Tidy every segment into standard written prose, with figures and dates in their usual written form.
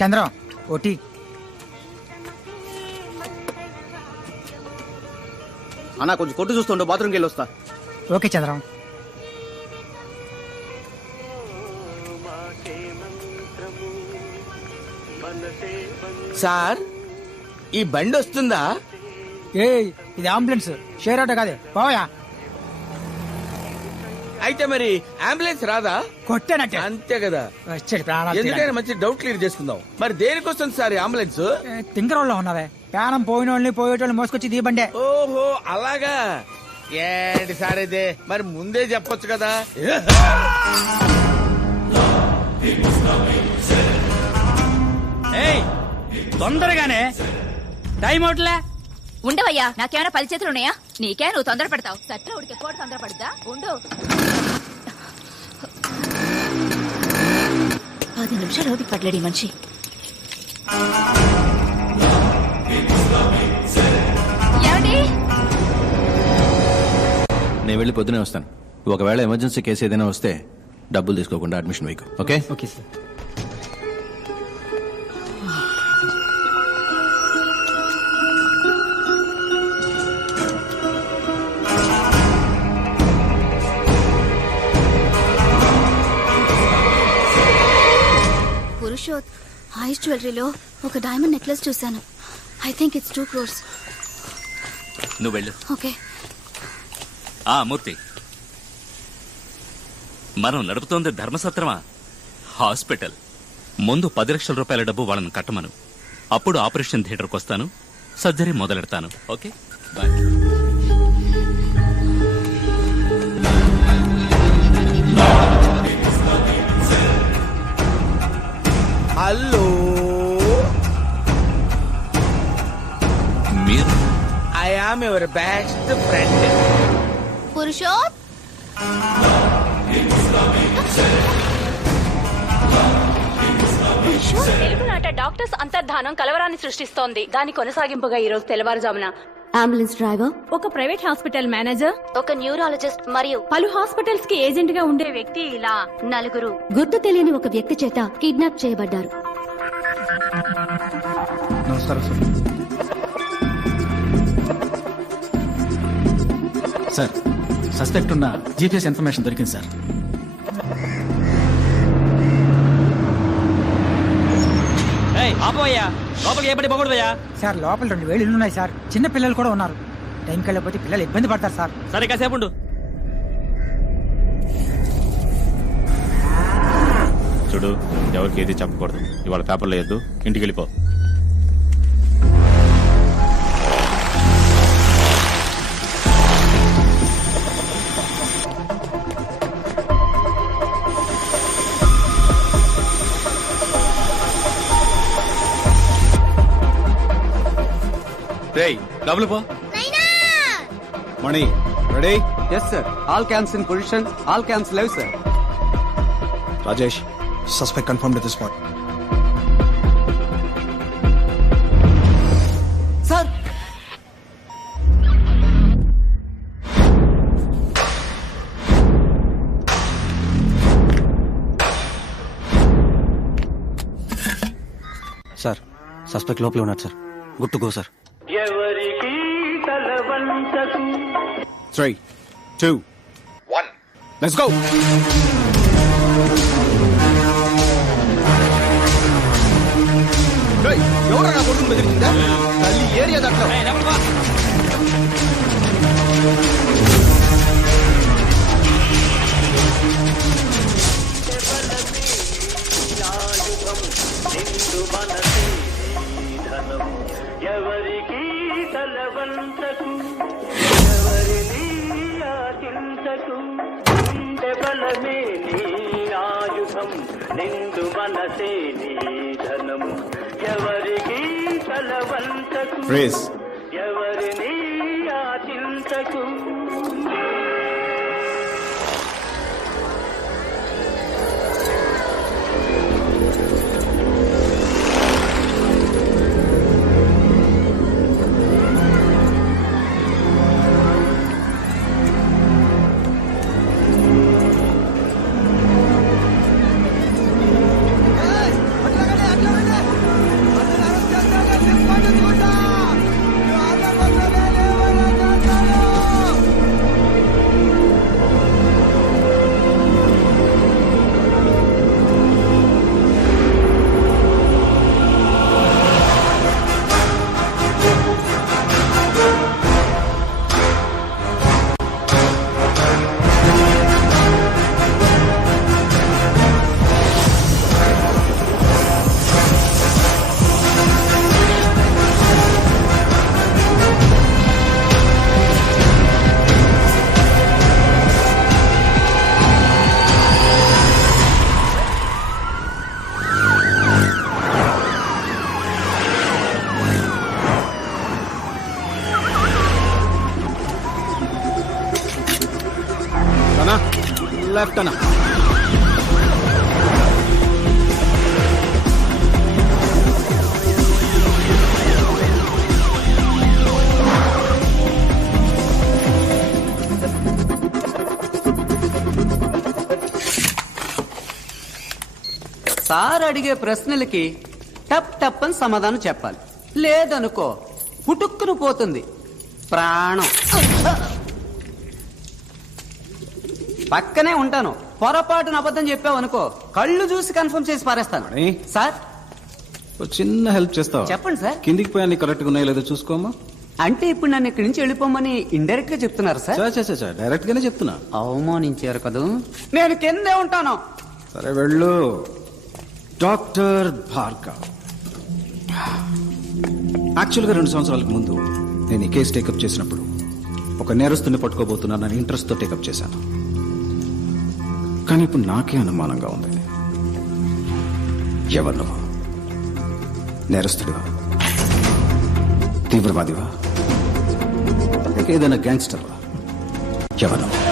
Chandram OT. అన్నా కొంచెం కొట్టు చూస్తుండో, బాత్రూమ్కి వెళ్ళి వస్తా. ఓకే చంద్రం. సార్ ఈ బండి వస్తుందా? ఏ ఇది అంబులెన్స్, షేర్ ఆటో కాదే, పోయా. అయితే మరి అంబులెన్స్ రాదా? కొట్టేనట్టే అంతే కదా. వచ్చాడు ప్రాణాలు ఎందుకైనా మంచి డౌట్ క్లియర్ చేసుకుందాం. మరి దేనికి వస్తుంది సార్ ఈ అంబులెన్స్? తింకరోళ్ళలో ఉన్నావే, ప్రాణం పోయిన వాళ్ళని పోయేటోళ్ళని మోసుకొచ్చి దీ బండే. ఓహో అలాగా. ఏంటి సార్ అయితే మరి ముందే చెప్పొచ్చు కదా. తొందరగానే టైం అవుట్లే. ఉండవయ్యా, నాకేమైనా 10 చేతులు ఉన్నాయా? నీకే నువ్వు తొందర పడతావు. సత్ర ఉడికే కోడి తొందర పడుద్దా? ఉండు. 10 నిమిషాలు ఓపిక పడలేడు ఈ మనిషి. ఏమండి? నేను వెళ్ళి పొద్దునే వస్తాను. ఒకవేళ ఎమర్జెన్సీ కేసు ఏదైనా వస్తే డబ్బులు తీసుకోకుండా అడ్మిషన్ వేయకు. Okay? Okay sir. Purushoth, ice జ్యువెలరీలో ఒక డైమండ్ నెక్లెస్ చూశాను. I think it's 2 crores. నువ్వు వెళ్ళు. ఓకే. మూర్తి, మనం నడుపుతోంది ధర్మసత్రమా, హాస్పిటల్. ముందు 10 లక్షల రూపాయల డబ్బు వాళ్ళని కట్టమను. అప్పుడు ఆపరేషన్ థియేటర్కి వస్తాను, సర్జరీ మొదలెడతాను. Okay bye. హలో, మీరు? I am your best friend. Purushoth, తెలుగునాట డాక్టర్స్ అంతర్ధానం కలవరాన్ని సృష్టిస్తోంది. దాని కొనసాగింపుగా ఈ రోజు తెల్లవారుజామున అంబులెన్స్ డ్రైవర్, ఒక ప్రైవేట్ హాస్పిటల్ మేనేజర్, ఒక న్యూరాలజిస్ట్ మరియు పలు హాస్పిటల్స్ కి ఏజెంట్ గా ఉండే వ్యక్తి ఇలా 4 గుర్తు తెలియని ఒక వ్యక్తి చేత కిడ్నాప్ చేయబడ్డారు. నమస్కారం సార్. సార్, సస్పెక్ట్ ఉన్న జీపీఎస్ ఇన్ఫర్మేషన్ దొరికింది సార్. సార్ లోపల 2,000 ఇల్లు ఉన్నాయి సార్. చిన్న పిల్లలు కూడా ఉన్నారు. టైంకి వెళ్ళకపోతే పిల్లలు ఇబ్బంది పడతారు సార్. సరే కాసేపు ఉండు. చూడు, ఎవరికి ఏది చెప్పకూడదు. ఇవాళ పేపర్లో వేయద్దు, ఇంటికి వెళ్ళిపో. డబ్బులు పో. Mani ready? Yes sir. All cams in position. All cams live sir. Rajesh, suspect confirmed at the spot. Sir, sir suspect లోపల ఉన్నారు సార్. గుర్తుకో సార్. 3, 2, 1 let's go. ఎవరన్నా కొడుకుని బెదిరించిందా? తల్లి ఏరియా దాంట్లో ఎవరికి తలవంతకు, ఎవరిని ఆశించకు, బలమే నీ ఆయుధం, నిండు మనసే నీ ధనం. ఎవరికి తలవంతకు, ఎవరిని ఆశించకు. లెఫ్ట్ అన్న. సార్ అడిగే ప్రశ్నలకి టప్ టప్ అని సమాధానం చెప్పాలి. లేదనుకో పుట్టుక్కును పోతుంది ప్రాణం. పక్కనే ఉంటాను, పొరపాటున అబద్ధం చెప్పావు అనుకో కళ్ళు చూసి కన్ఫర్మ్ చేసి పారేస్తాను. సార్ ఓ చిన్న హెల్ప్ చేస్తావా? చెప్పండి సార్. కిందికి పోయి అన్ని కరెక్ట్గా ఉన్నాయో లేదో చూసుకోమా. అంటే ఇప్పుడు నన్ను ఇక్కడి నుంచి వెళ్ళిపోమని ఇండైరెక్ట్ గా చెప్తున్నారు సార్? డైరెక్ట్ గానే చెప్తున్నా. అవమానించారు కదూ. నేను కిందే ఉంటాను. సరే వెళ్ళు. డాక్టర్ భార్గవ్. యాక్చువల్గా 2 సంవత్సరాలకు ముందు నేను ఈ కేసు టేకప్ చేసినప్పుడు ఒక నేరస్తుని పట్టుకోబోతున్నానని ఇంట్రెస్ట్ తో టేకప్ చేశాను. కానీ ఇప్పుడు నాకే అనుమానంగా ఉంది. ఎవరు నువ్వు? నేరస్తుడివా? తీవ్రవాదివా? లేక ఏదైనా గ్యాంగ్స్టర్వా? ఎవరు నువ్వు?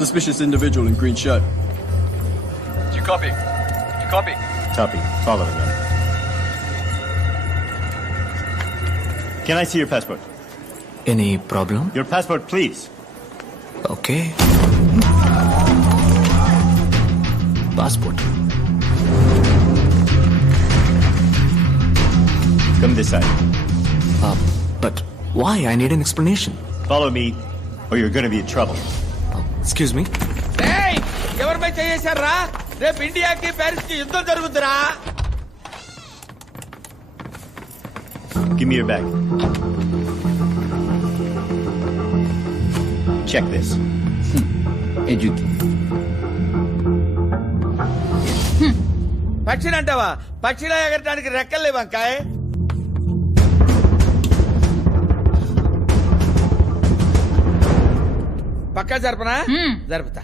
Suspicious individual in green shirt. Do you copy? Do you copy? Copy. Follow again. Can I see your passport? Any problem? Your passport, please. Okay. Passport. Come this side. But why? I need an explanation. Follow me, or you're going to be in trouble. Excuse me? ఏయ్, ఎవరిపై చేశారా? రేపు ఇండియాకి Paris కి యుద్ధం జరుగుతురా. Give me your bag. Check this. పక్షిని అంటావా? పక్షిలా ఎగరటానికి రెక్కలు వంకాయ. పక్కా జరపనా? జరుపుతా.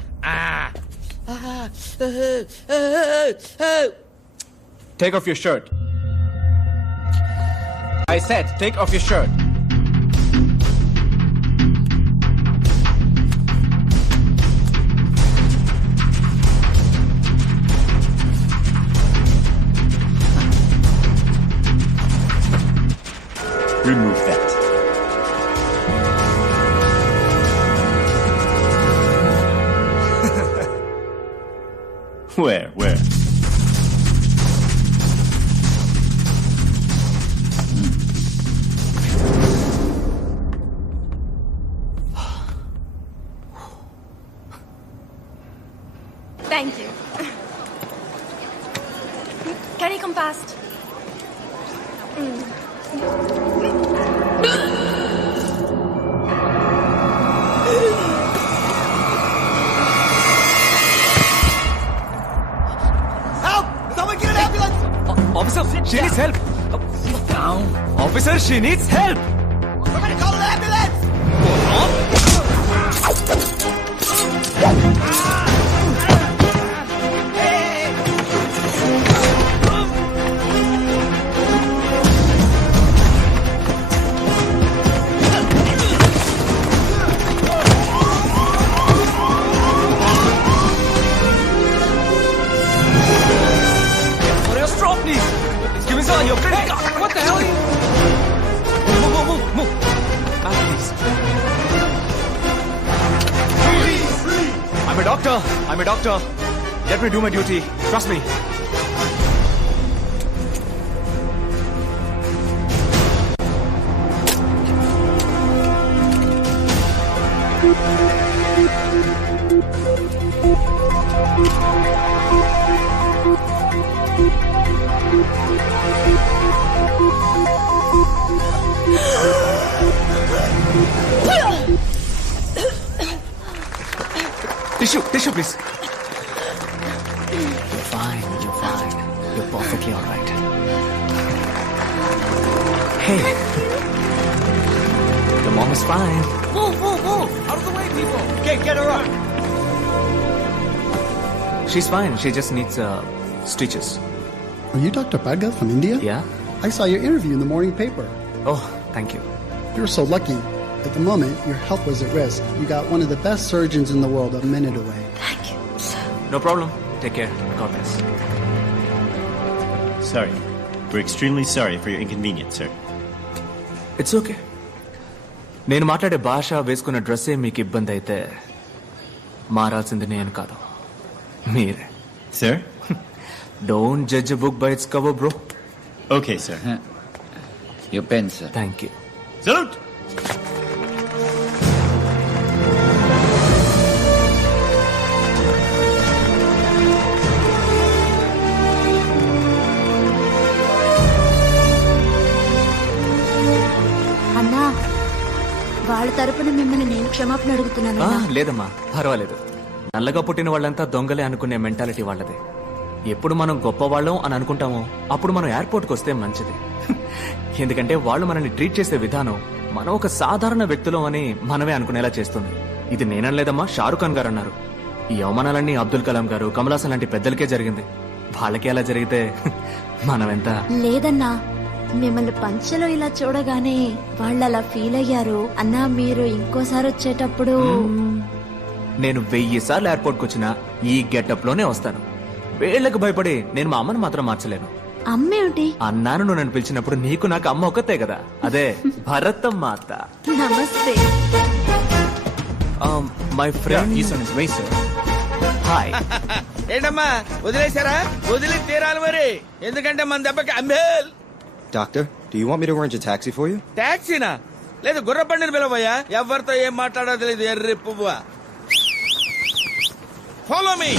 Take off your shirt. I said, take off your shirt. Remove that. Where? Can you come past? Officer, she needs help. Down. Officer, she needs help. Somebody call an ambulance! For your straw, please. Give me some your credit card. What the hell are you? Move. Back, please. I'm a doctor. Let me do my duty. Trust me. Tissue, please. You're fine. You're perfectly all right. Hey. The mom is fine. Move! Out of the way, people! Okay, get her up! She's fine. She just needs stitches. Are you Dr. Bhargav from India? Yeah? I saw your interview in the morning paper. Oh, thank you. You're so lucky. At the moment, your health was at risk. You got one of the best surgeons in the world a minute away. Thank you. No problem. Take care. I got this. Sorry. We're extremely sorry for your inconvenience, sir. It's okay. నేను మాట్లాడే భాష వేసుకున్న డ్రెస్సే మీకు ఇబ్బంది అయితే మారాల్సింది నేను కాదు మీరే. Sir? Don't judge a book by its cover, bro. Okay, sir. Your pen, sir. Thank you. Salute! అన్నా వాళ్ళ తరపున మిమ్మల్ని నేను క్షమాపణ అడుగుతున్నాను. లేదమ్మా, పర్వాలేదు. నల్లగా పుట్టిన వాళ్ళంతా దొంగలే అనుకునే మెంటాలిటీ వాళ్ళది. ఎప్పుడు మనం గొప్పవాళ్ళం అని అనుకుంటామో అప్పుడు మనం ఎయిర్పోర్ట్కి వస్తే మంచిది. ఎందుకంటే వాళ్ళు మనల్ని ట్రీట్ చేసే విధానం మనం ఒక సాధారణ వ్యక్తులం అని మనమే అనుకునేలా చేస్తుంది. ఇది నేనలేదమ్మా, షారుఖ్ ఖాన్ గారు అన్నారు. ఈ అవమానాలన్నీ అబ్దుల్ కలాం గారు, కమలాసన్ లాంటి పెద్దలకే జరిగింది. వాళ్ళకి అలా జరిగితే మనమెంత. లేదన్నా, మిమ్మల్ని పంచలో ఇలా చూడగానే వాళ్ళు అలా ఫీల్ అయ్యారు. అన్నా మీరు ఇంకోసారి వచ్చేటప్పుడు నేను 1000 సార్లు ఎయిర్పోర్ట్కి వచ్చినా ఈ గెటప్ లోనే వస్తాను. వేళ్లకు భయపడి నేను మా అమ్మని మాత్రం మార్చలేను. అమ్మేమిటి? అన్నాను నువ్వు నన్ను పిలిచినప్పుడు నీకు నాకు అమ్మ ఒక్కతే కదా, అదే భరతమ్మ అత్త. నమస్తే. My friend hi. ఏంటమ్మా వదిలేశారా? వదిలి తీరాలి మరి, ఎందుకంటే మన దెబ్బకి అంబేల్. Doctor, do you want me to arrange a taxi for you? టాక్సీనా? లేదు, గుర్ర బండిని పిలవయ్యా. ఎవరితో ఏం మాట్లాడో తెలియదు ఎర్రి పువ్వా. Follow me.